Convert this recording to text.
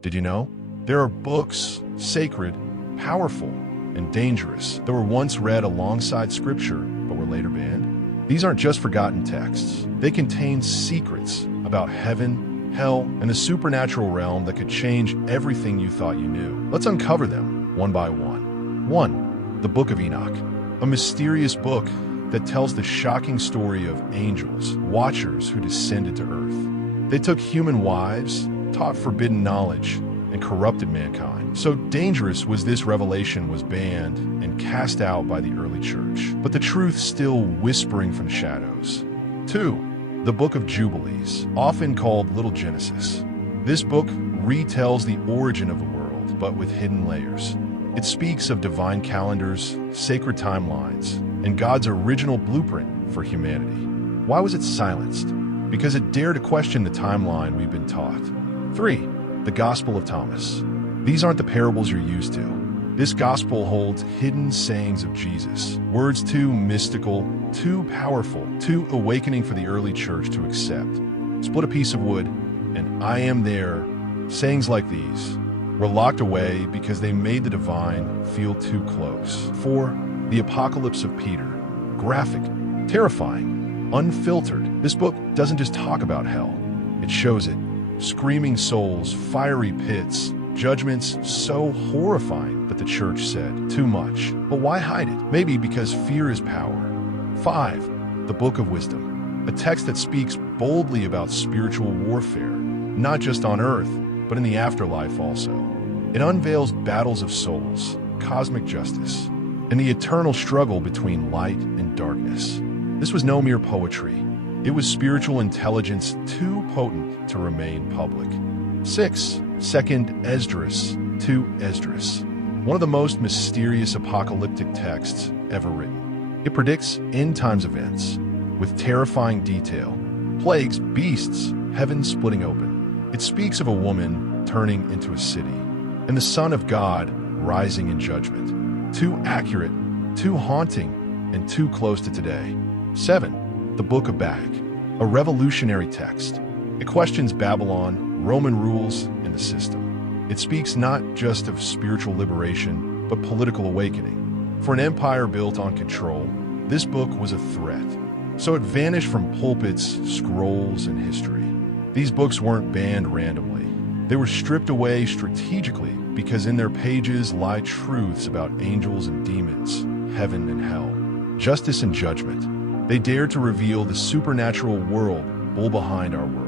Did you know? There are books, sacred, powerful, and dangerous, that were once read alongside Scripture but were later banned. These aren't just forgotten texts. They contain secrets about heaven, hell, and the supernatural realm that could change everything you thought you knew. Let's uncover them one by one. 1. The Book of Enoch, a mysterious book that tells the shocking story of angels, watchers who descended to earth. They took human wives, taught forbidden knowledge, and corrupted mankind. So dangerous was this revelation was banned and cast out by the early church. But the truth still whispering from the shadows. 2. The Book of Jubilees, often called Little Genesis. This book retells the origin of the world, but with hidden layers. It speaks of divine calendars, sacred timelines, and God's original blueprint for humanity. Why was it silenced? Because it dared to question the timeline we've been taught. 3. The Gospel of Thomas. These aren't the parables you're used to. This gospel holds hidden sayings of Jesus, words too mystical, too powerful, too awakening for the early church to accept. Split a piece of wood, and I am there. Sayings like these were locked away because they made the divine feel too close. 4. The Apocalypse of Peter. Graphic, terrifying, unfiltered. This book doesn't just talk about hell. It shows it. Screaming souls, fiery pits, judgments so horrifying that the church said, too much. But why hide it? Maybe because fear is power. 5. The Book of Wisdom, a text that speaks boldly about spiritual warfare, not just on earth, but in the afterlife also. It unveils battles of souls, cosmic justice, and the eternal struggle between light and darkness. This was no mere poetry. It was spiritual intelligence too potent to remain public. 6. 2nd Esdras to Esdras, one of the most mysterious apocalyptic texts ever written. It predicts end times events with terrifying detail, plagues, beasts, heaven splitting open. It speaks of a woman turning into a city, and the Son of God rising in judgment. Too accurate, too haunting, and too close to today. 7. The Book of Baruch, a revolutionary text. It questions Babylon, Roman rules, and the system. It speaks not just of spiritual liberation, but political awakening. For an empire built on control, this book was a threat. So it vanished from pulpits, scrolls, and history. These books weren't banned randomly. They were stripped away strategically because in their pages lie truths about angels and demons, heaven and hell, justice and judgment. They dared to reveal the supernatural world behind our world.